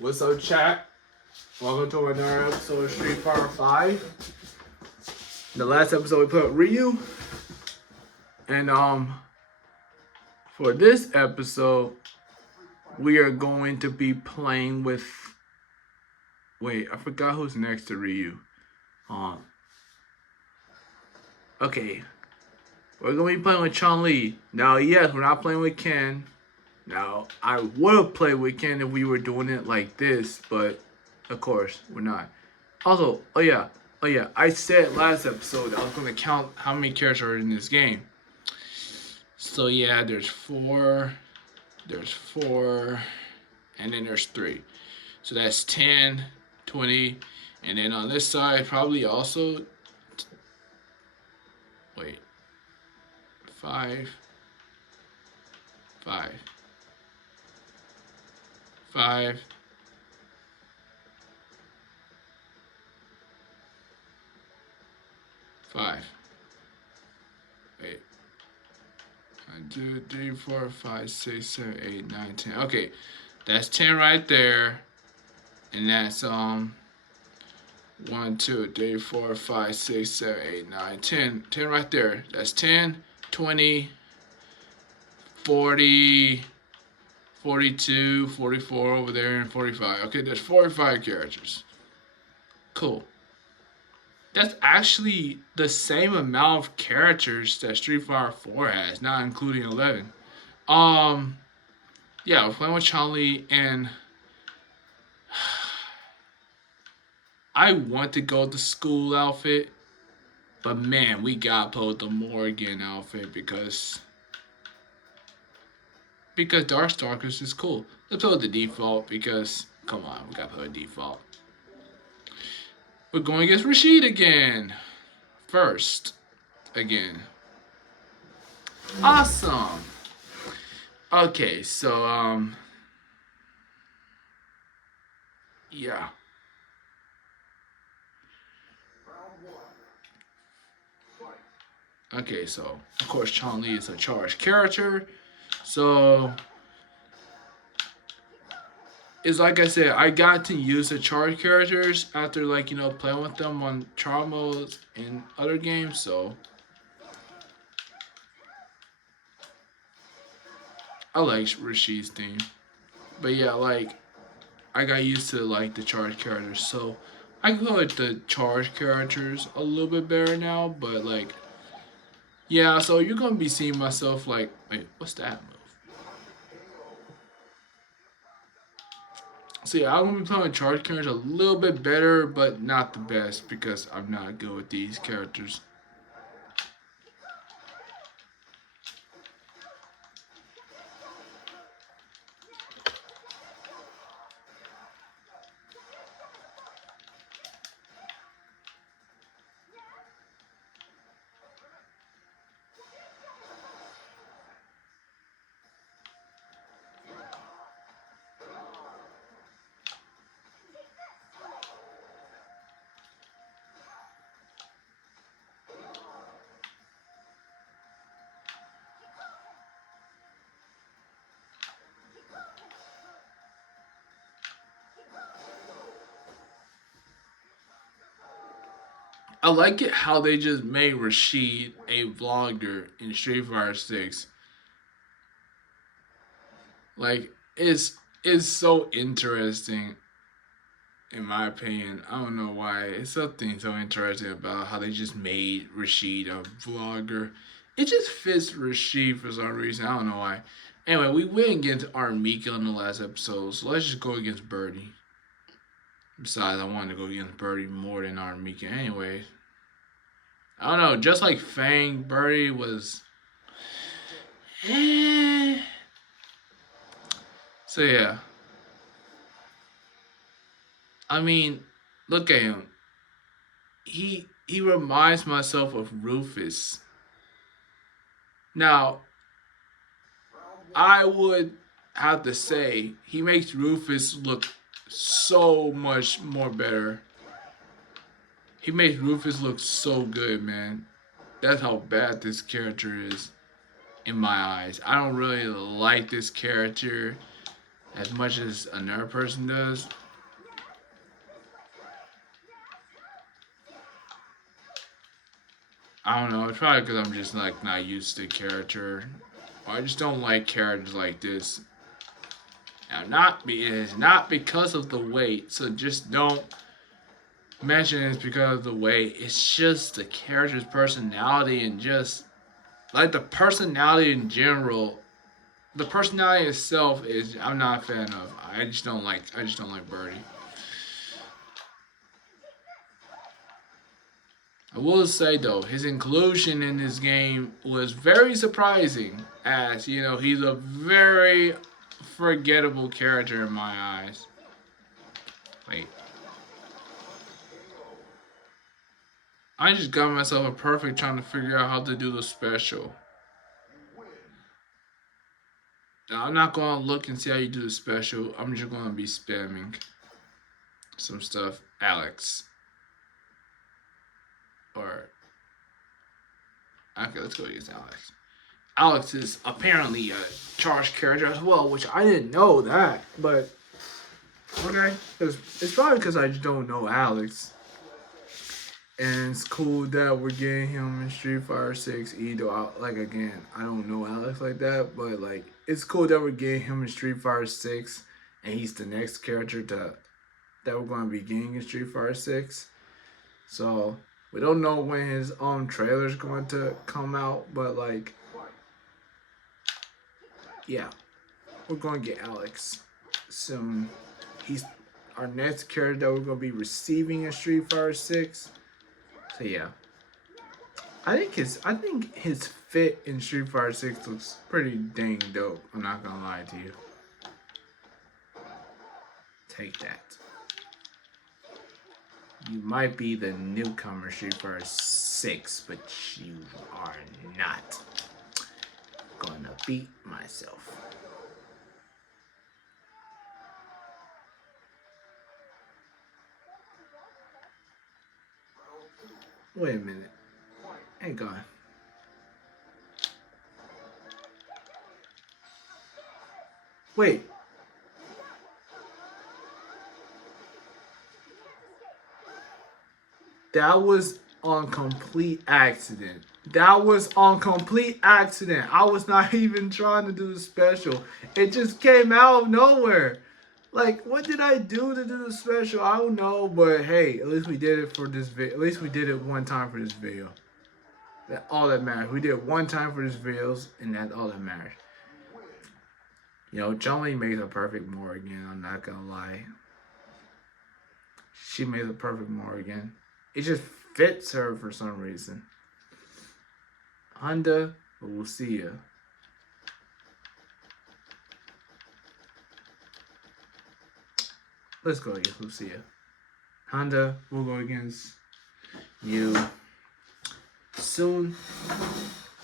What's up, chat? Welcome to another episode of Street Fighter 5. The last episode we put Ryu. And for this episode, we are going to be playing with wait, I forgot who's next to Ryu. Okay. We're gonna be playing with Chun-Li. Now yes, we're not playing with Ken. Now, I would have played with Ken if we were doing it like this, but of course, we're not. Also, oh yeah, I said last episode that I was going to count how many characters are in this game. So yeah, there's four, and then there's 3. So that's 10, 20, and then on this side, probably also, wait, 5, 5. 5. Wait. 1, 2, 3, 4, 5, 6, 7, 8, 9, 10. Okay, that's 10 right there, and that's 1, 2, 3, 4, 5, 6, 7, 8, 9, 10. 10 right there. That's 10, 20, 40, 42, 44 over there, and 45. Okay, there's 45 characters. Cool. That's actually the same amount of characters that Street Fighter 4 has, not including 11. Yeah, we're playing with Chun-Li, and I want to go with the school outfit, but man, we got to put the Morgan outfit because Darkstalkers is cool. Let's put the default because, come on, we got to put a default. We're going against Rashid again. First, again. Awesome. Okay, so, yeah. Okay, so, of course, Chun-Li is a charged character. So, it's like I said, I got to use the charged characters after, like, you know, playing with them on trial modes in other games, so I like Rashid's theme. But yeah, like, I got used to, like, the charged characters, so I can go with the charged characters a little bit better now, but, like, yeah, so you're gonna be seeing myself, like, wait, what's that move? So yeah, I'm gonna be playing charge characters a little bit better, but not the best because I'm not good with these characters. I like it how they just made Rashid a vlogger in Street Fighter 6. Like, it's so interesting in my opinion. I don't know why. It's something so interesting about how they just made Rashid a vlogger. It just fits Rashid for some reason. I don't know why. Anyway, we went against Armika in the last episode, so let's just go against Birdie. Besides, I wanted to go against Birdie more than Armika anyway. I don't know, just like Fang, Birdie was So yeah. I mean, look at him. He reminds myself of Rufus. Now, I would have to say he makes Rufus look so much more better. He makes Rufus look so good, man. That's how bad this character is in my eyes. I don't really like this character. as much as another person does. I don't know. It's probably because I'm just like not used to the character. I just don't like characters like this. Now, it's not because of the weight. So just don't mention it's because of the weight. It's just the character's personality and just like the personality in general. The personality itself is I'm not a fan of. I just don't like Birdie. I will say though, his inclusion in this game was very surprising. As you know, he's a very forgettable character in my eyes. Wait, I just got myself a perfect trying to figure out how to do the special. Now, I'm not gonna look and see how you do the special. I'm just gonna be spamming some stuff. Alex. Or okay, let's go against Alex. Alex is apparently a charged character as well, which I didn't know that. But okay, it's probably because I just don't know Alex. And it's cool that we're getting him in Street Fighter 6. Either like again, I don't know Alex like that, but like it's cool that we're getting him in Street Fighter 6, and he's the next character that we're going to be getting in Street Fighter 6. So we don't know when his trailer is going to come out, but like, yeah, we're going to get Alex soon. He's our next character that we're going to be receiving in Street Fighter 6. So yeah, I think his fit in Street Fighter 6 looks pretty dang dope. I'm not gonna lie to you. Take that. You might be the newcomer Street Fighter 6, but you are not gonna beat myself. Wait a minute. Hang on. Wait. That was on complete accident. That was on complete accident. I was not even trying to do the special. It just came out of nowhere. Like, what did I do to do the special? I don't know, but hey, at least we did it for this video. At least we did it one time for this video. That's all that matters. We did it one time for this videos, and that's all that matters. You know, Chun-Li made a perfect Morrigan. I'm not gonna lie. She made a perfect Morrigan. It just fits her for some reason. Honda or Lucia. Let's go against Lucia. Honda, we'll go against you soon.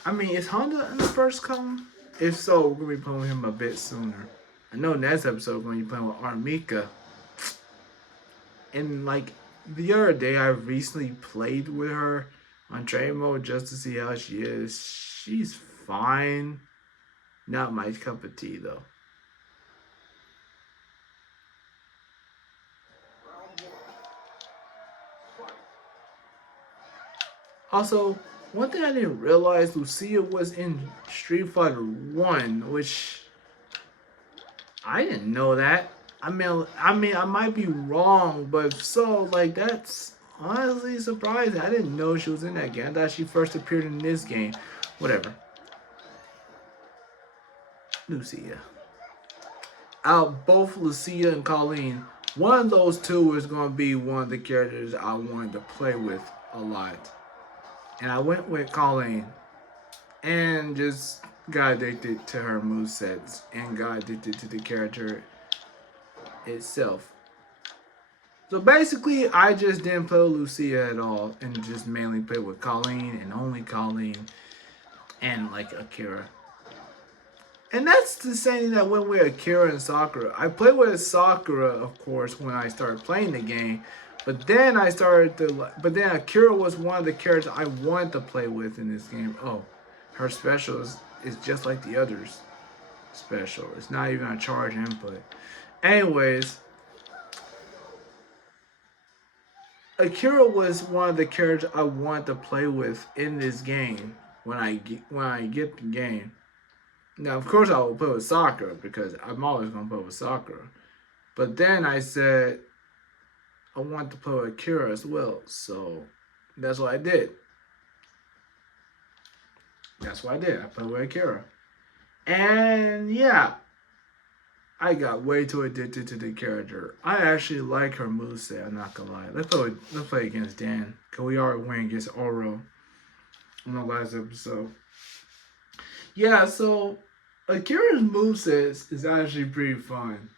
I mean, is Honda in the first column? If so, we're going to be playing with him a bit sooner. I know next episode we're going to be playing with Armika. And like the other day, I recently played with her on trade mode just to see how she is. She's fine. Not my cup of tea though. Also, one thing I didn't realize, Lucia was in Street Fighter 1, which I didn't know that. I mean, I might be wrong, but so, like, that's honestly surprising. I didn't know she was in that game. I thought she first appeared in this game. Whatever. Lucia. Out both Lucia and Colleen, one of those two is going to be one of the characters I wanted to play with a lot. And I went with Colleen and just got addicted to her movesets and got addicted to the character itself. So basically, I just didn't play with Lucia at all and just mainly played with Colleen and only Colleen and like Akira. And that's the same thing that went with Akira and Sakura. I played with Sakura, of course, when I started playing the game. But then Akira was one of the characters I wanted to play with in this game. Oh, her special is just like the others. special. It's not even a charge input. Anyways, Akira was one of the characters I wanted to play with in this game when I get the game. Now, of course, I will play with Sakura because I'm always gonna play with Sakura. But then I said I want to play with Akira as well, so that's what I did. That's what I did. I played with Akira, and yeah, I got way too addicted to the character. I actually like her moveset, I'm not gonna lie. Let's play against Dan. Cause we already went against Oro in the last episode. Yeah, so Akira's moveset is actually pretty fun.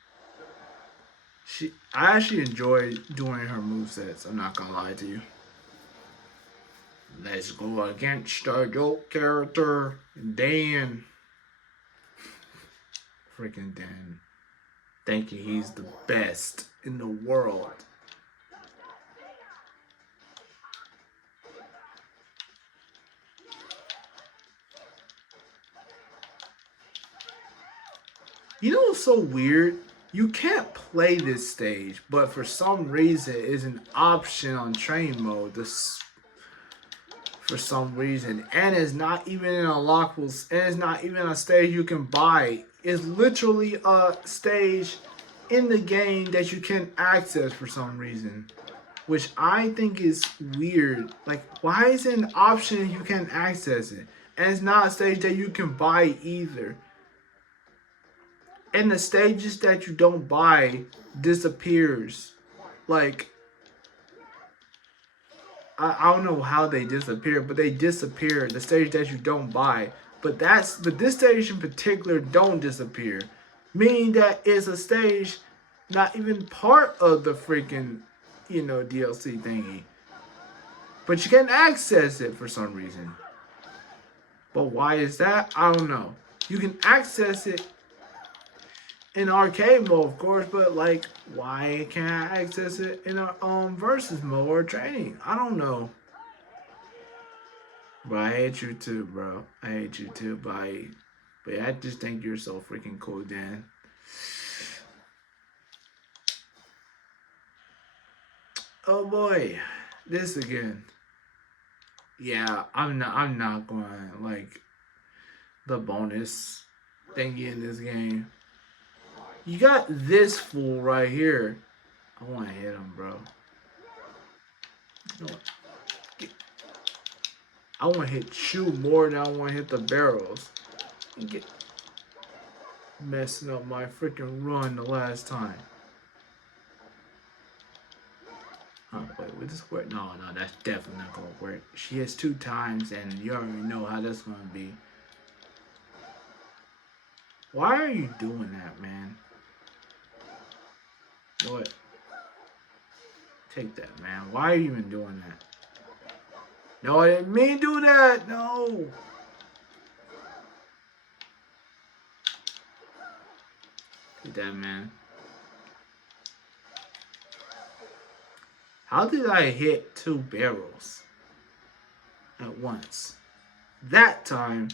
I actually enjoy doing her movesets, I'm not gonna lie to you. Let's go against the joke character, Dan. Freaking Dan. Thinking he's the best in the world. You know what's so weird? You can't play this stage, but for some reason it's an option on train mode. For some reason, and it's not even in a lockable, and it's not even a stage you can buy. It's literally a stage in the game that you can access for some reason, which I think is weird. Like, why is it an option you can access it? And it's not a stage that you can buy either. And the stages that you don't buy disappears. Like, I don't know how they disappear, but they disappear. The stage that you don't buy, but this stage in particular don't disappear, meaning that it's a stage not even part of the freaking DLC thingy, but you can access it for some reason. But why is that? I don't know. You can access it in arcade mode, of course, but like, why can't I access it in a versus mode or training? I don't know. But I hate you too, bro. I hate you too, but I just think you're so freaking cool, Dan. Oh boy, this again. Yeah, I'm not going like the bonus thingy in this game. You got this fool right here. I want to hit him, bro. I want to hit you more than I want to hit the barrels. You get messing up my freaking run the last time. Oh, wait, will this work? No, that's definitely not gonna work. She hits 2 times, and you already know how that's gonna be. Why are you doing that, man? You know what? Take that, man. Why are you even doing that? No, I didn't mean to do that. No. Take that, man. How did I hit 2 barrels at once? That time,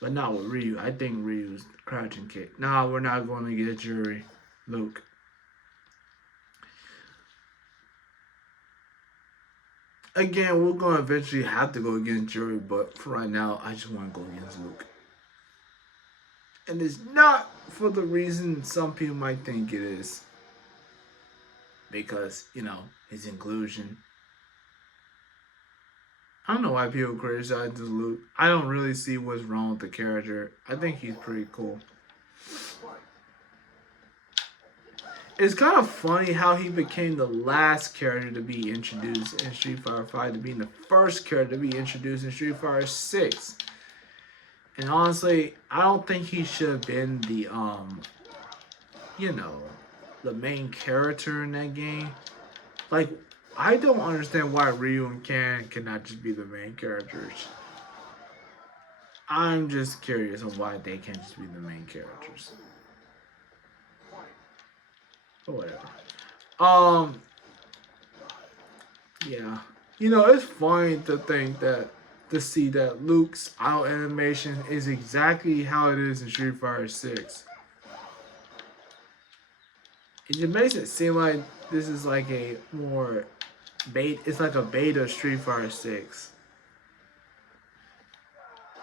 but not with Ryu. I think Ryu's crouching kick. No, we're not going to get Jury. Luke. Again, we're going to eventually have to go against Jury, but for right now, I just want to go against Luke. And it's not for the reason some people might think it is. Because, his inclusion. I don't know why people criticize this Luke. I don't really see what's wrong with the character. I think he's pretty cool. It's kind of funny how he became the last character to be introduced in Street Fighter V to being the first character to be introduced in Street Fighter 6. And honestly, I don't think he should have been the the main character in that game. Like, I don't understand why Ryu and Ken cannot just be the main characters. I'm just curious on why they can't just be the main characters. Or whatever. Yeah. It's funny to think that to see that Luke's out animation is exactly how it is in Street Fighter 6. It just makes it seem like this is like a more beta. It's like a beta Street Fighter 6.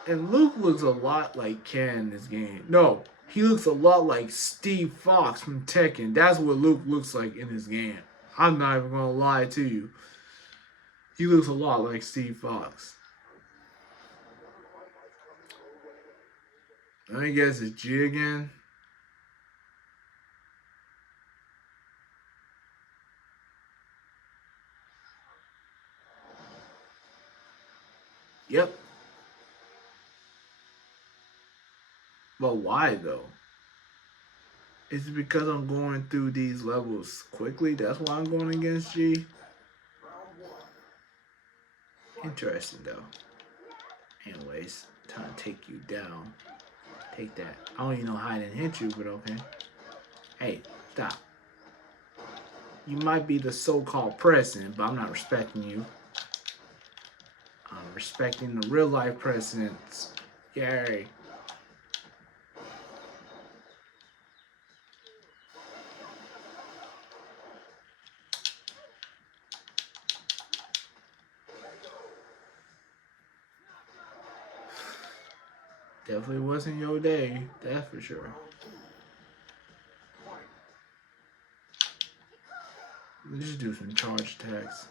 And Luke looks a lot like Ken in this game. No, he looks a lot like Steve Fox from Tekken. That's what Luke looks like in this game. I'm not even gonna lie to you. He looks a lot like Steve Fox. Let me guess, it's G again. Yep. But why though? Is it because I'm going through these levels quickly? That's why I'm going against G? Interesting though. Anyways, time to take you down. Take that. I don't even know how I didn't hit you, but okay. Hey, stop. You might be the so-called president, but I'm not respecting you. I'm respecting the real life presidents. Yay. Definitely wasn't your day, that's for sure. Let's just do some charge attacks.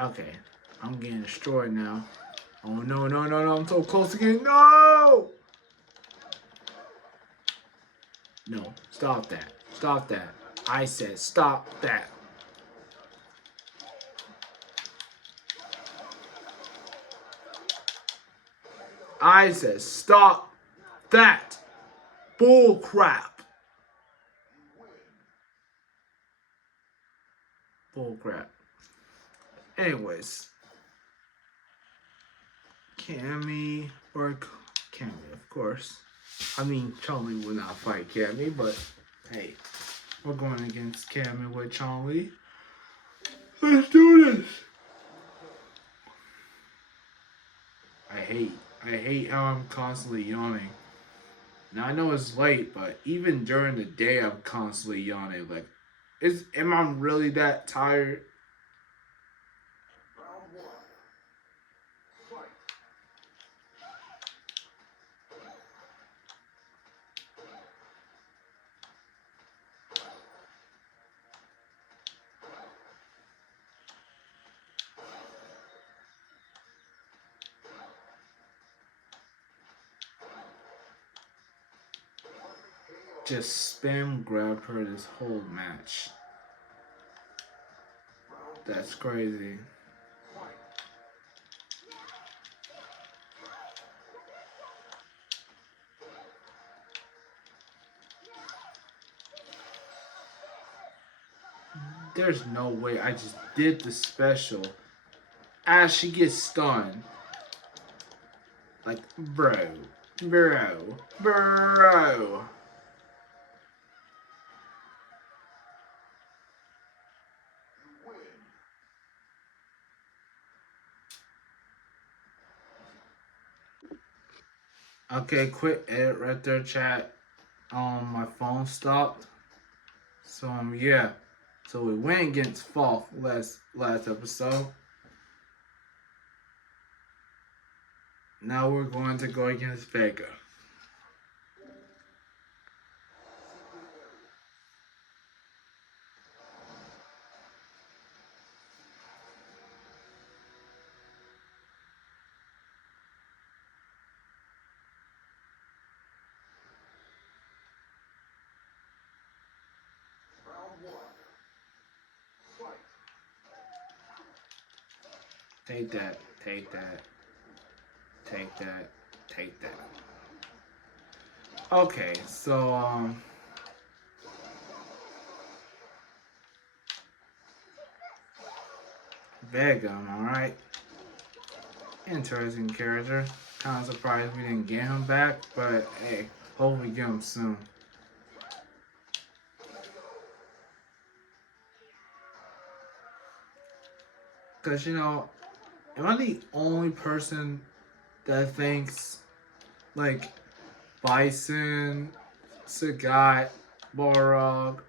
Okay, I'm getting destroyed now. Oh no, no, no, no, I'm so close to getting, no! No, stop that. Stop that. I said stop that. I said stop that. Bull crap. Bull crap. Anyways. Cammy or Cammy, of course. I mean, Chun-Li will not fight Cammy, but hey, we're going against Cammy with Chun-Li. Let's do this. I hate how I'm constantly yawning. Now I know it's late, but even during the day, I'm constantly yawning. Like, am I really that tired? Just spam grab her this whole match. That's crazy. There's no way I just did the special as she gets stunned. Like, bro. Okay, quick edit right there, chat. My phone stopped. So yeah. So we went against Fall last episode. Now we're going to go against Vega. Take that, take that, take that, take that. Okay, so Vega, am I right? Interesting character. Kind of surprised we didn't get him back, but hey, hopefully we get him soon. Cause am I the only person that thinks like Bison, Sagat, Balrog,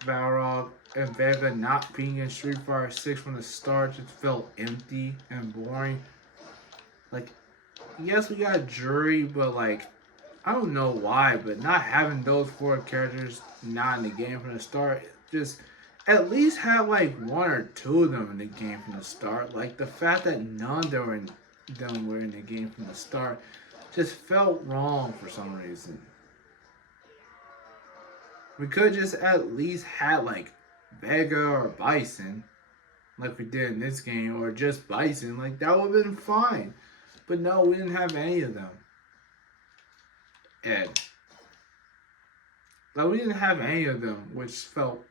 Balrog, and Vega not being in Street Fighter 6 from the start just felt empty and boring? Like, yes, we got Jury, but like, I don't know why, but not having those four characters not in the game from the start, just at least have like one or two of them in the game from the start. Like the fact that none of them were in the game from the start just felt wrong for some reason. We could just at least had like Vega or Bison, like we did in this game, or just Bison. Like that would have been fine. But no, we didn't have any of them. Ed. Like we didn't have any of them, which felt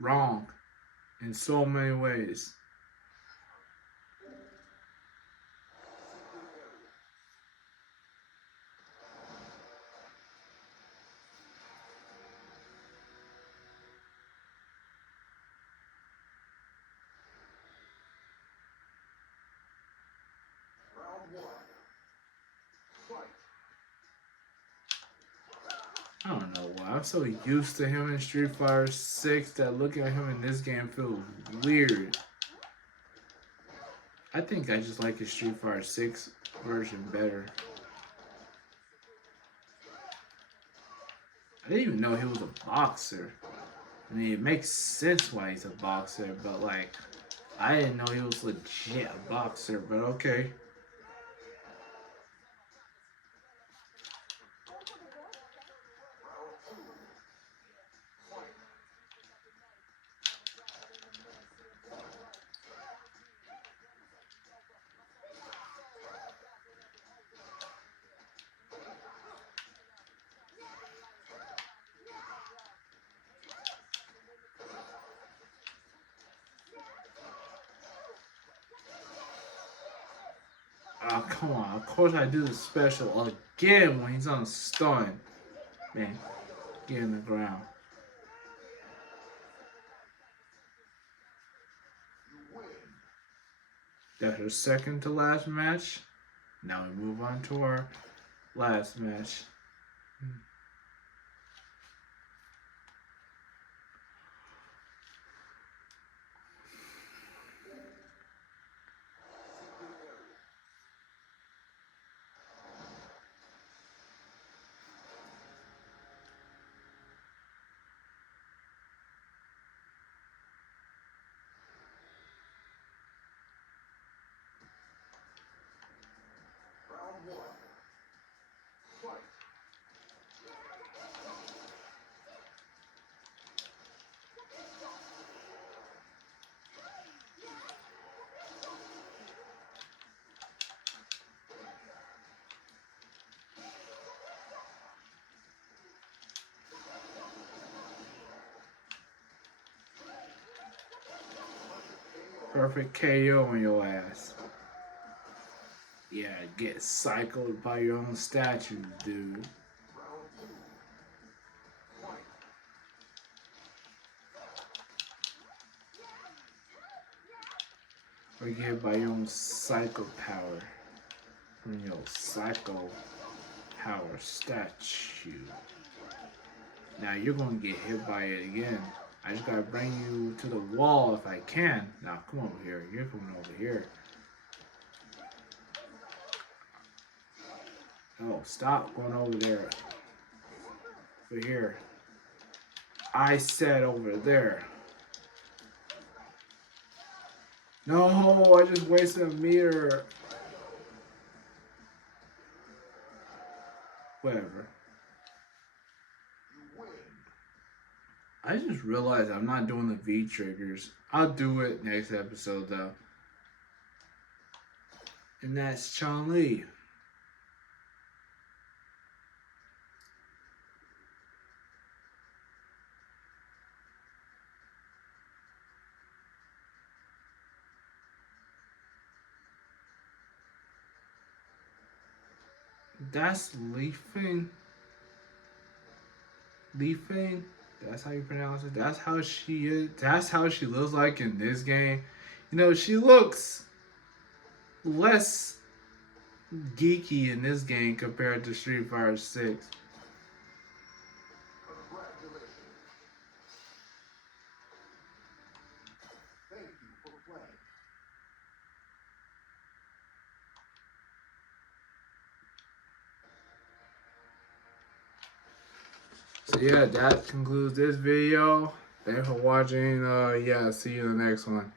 wrong in so many ways. I don't know why. I'm so used to him in Street Fighter 6 that looking at him in this game feels weird. I think I just like his Street Fighter 6 version better. I didn't even know he was a boxer. I mean, it makes sense why he's a boxer, but like, I didn't know he was legit a boxer, but okay. Oh, come on. Of course I do the special again when he's on stun. Man, get in the ground. That's our second to last match. Now we move on to our last match. Perfect KO on your ass. Yeah, get cycled by your own statues, dude. Or get by your own psycho power from your psycho power statue. Now you're gonna get hit by it again. I just gotta bring you to the wall if I can. Now come over here. You're coming over here. Oh, stop going over there. Over here. I said over there. No, I just wasted a meter. Whatever. I just realized I'm not doing the V triggers. I'll do it next episode though. And that's Chun-Li. That's Leafing. Leafing. That's how you pronounce it. That's how she is. That's how she looks like in this game. You know, she looks less geeky in this game compared to Street Fighter 6. So yeah, that concludes this video. Thanks for watching. Yeah, see you in the next one.